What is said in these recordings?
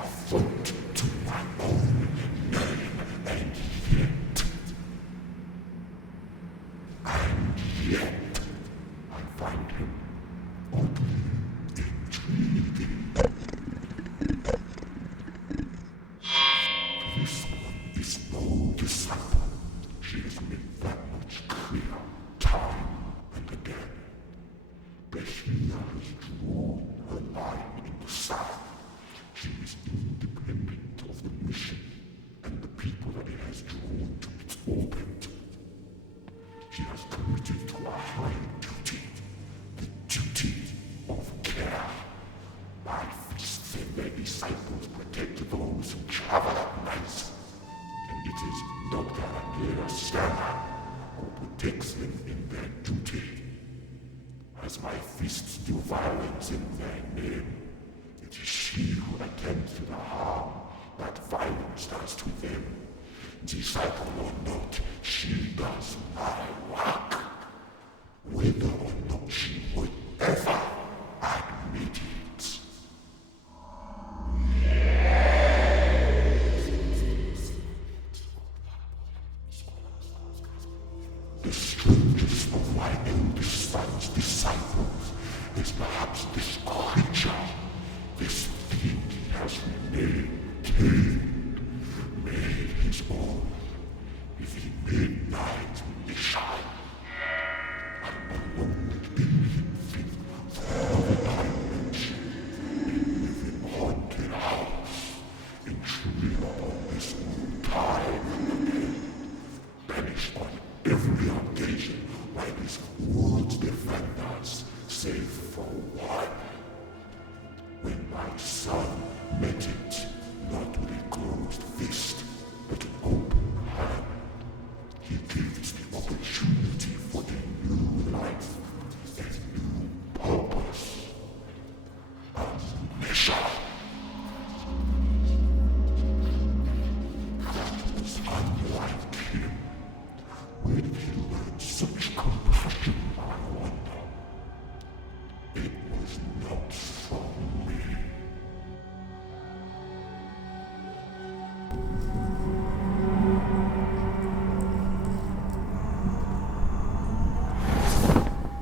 Affront to my own name and This no disciple, she has made that much clear, time and again. Bethia has drawn her line in the sand. She is independent of the mission and the people that it has drawn to its orbit. She has committed to a high duty, the duty of care. My feasts and their disciples protect those who travel at night, and it is Dr. Angela Stanley who protects them in their duty. As my feasts do violence in their name, it is she who attends to the harm that violence does to them. Disciple or not, she does my work, whether or not she would ever admit it. The strangest of my eldest son's disciples is perhaps this creature, this thing he has renamed Cain, made his own. If he made night mission, and alone in him think for the dimension, in living haunted house, intruding upon this new time and again, banished on every occasion by this world's defenders, save for one. When my son met it, not with a closed fist, but an open hand, he gave it the opportunity for a new life, a new purpose, a mission. That was unlike him. Where did he learn such compassion, I wonder? It was not from me.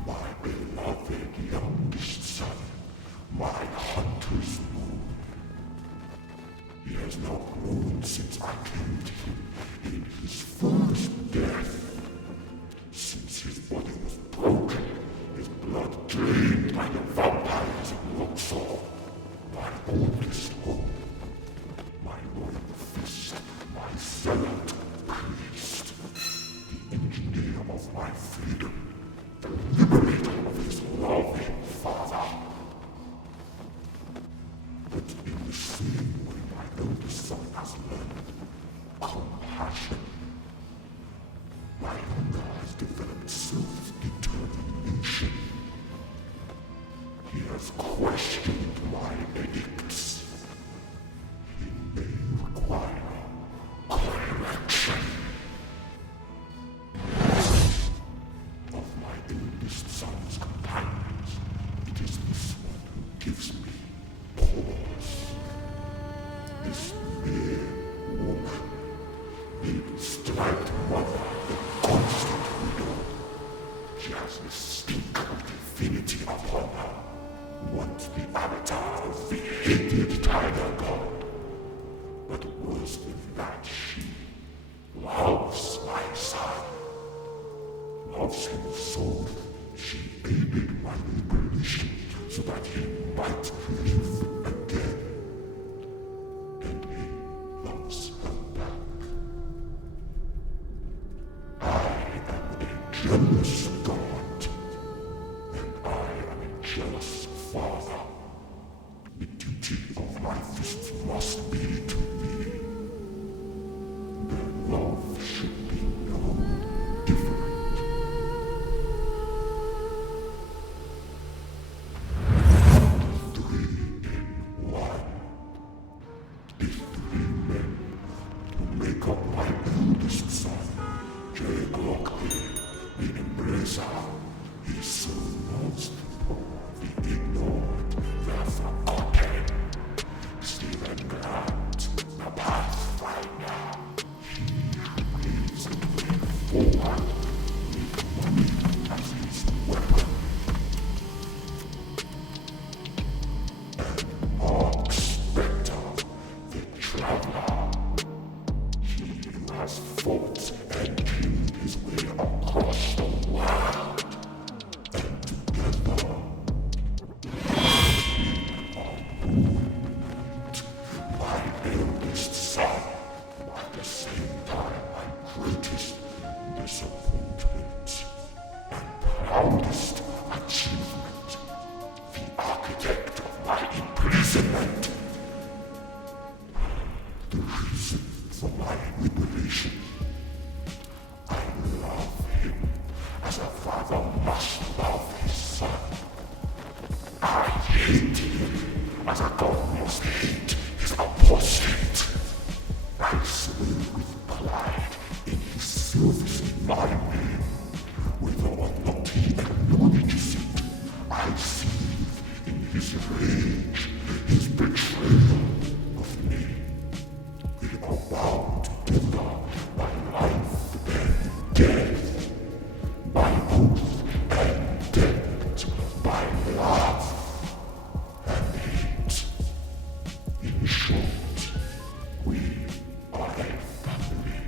My beloved youngest son, my hunter's moon. He has now grown since I came to him in his first death. Since his body was broken, his blood drained by the vampires of Luxor, my oldest hope, my loyal fist, my zealot priest, the engineer of my freedom, the liberator of his loving father. But in the same way my eldest son has learned compassion, my hunger has developed self-determination. He has questioned my edicts. He may require correction. Of my eldest son's companions, it is this one who gives me pause. This mere woman, the striped mother, the constant widow. She has the stink of divinity upon her. Once the avatar of the hated tiger god. But worse than that, she loves my son. Loves him so she aided my liberation so that he might live again. And he loves her back. I am a jealous god, and I am a jealous father. The duty of my fists must be to me. Their love should be no different. Three in one. The three men who make up my eldest son, Jake Lockley, the embracer. He so loves the poor, the ignored, the forgotten. Stephen Grant, the Pathfinder. He who has fought and killed his way across the world. And together, my eldest son, at the same time my greatest disappointment and proudest achievement, the architect of my imprisonment. The reason for my liberation. I love him as a father must love his son. I hate him as a god must hate his apostate. I swear with pride in his service in my name. Whether or not he acknowledges it, I see in his rage, his betrayal of me. We are bound together by life and death, by oath and debt, by love and hate. In short, we are a family.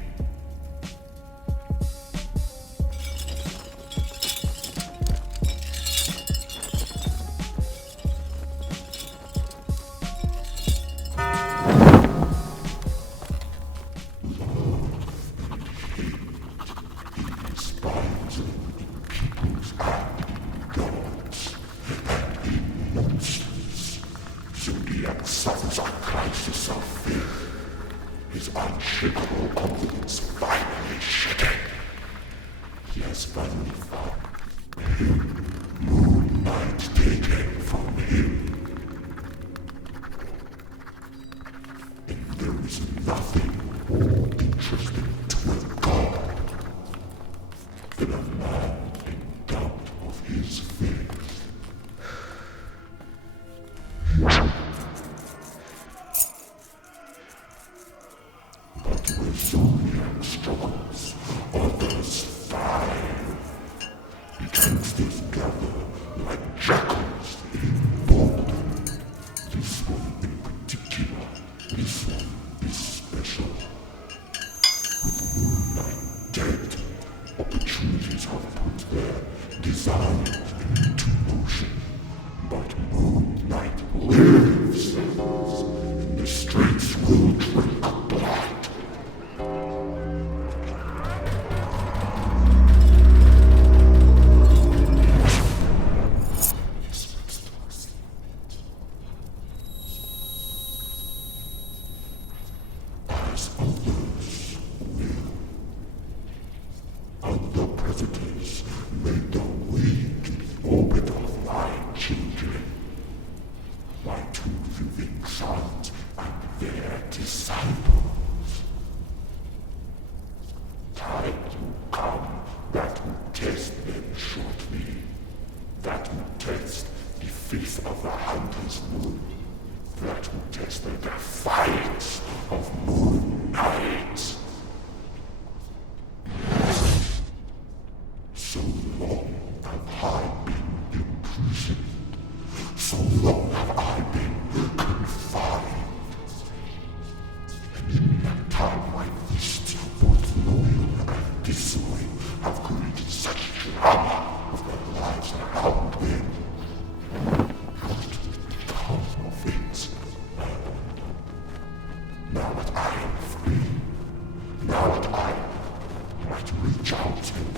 Zodiac suffers a crisis of fear. His unshakable confidence finally shaken. He has finally found him. Moon Knight taken from him. And there is nothing more interesting to a god than a man in doubt of his faith. But where Zodiac struggles, others thrive. The gangsters gather like jackals in Boston. This one in particular, this one is special. With Moonlight dead, opportunities have put their desires into motion. But Moonlight lives, and the streets will drink blood. As others will. Other predators made their way to the orbit of my children. My two living sons and their disciples. Time will come that will test them shortly. That will test the faith of the Hunter's Moon. That will test the defiance of Moon Knight. So long have I been imprisoned. So long have I been confined. And in that time my beasts, both loyal and disloyal, have created such drama of their lives around them. What will become of it? Now that I am free, now that I might reach out and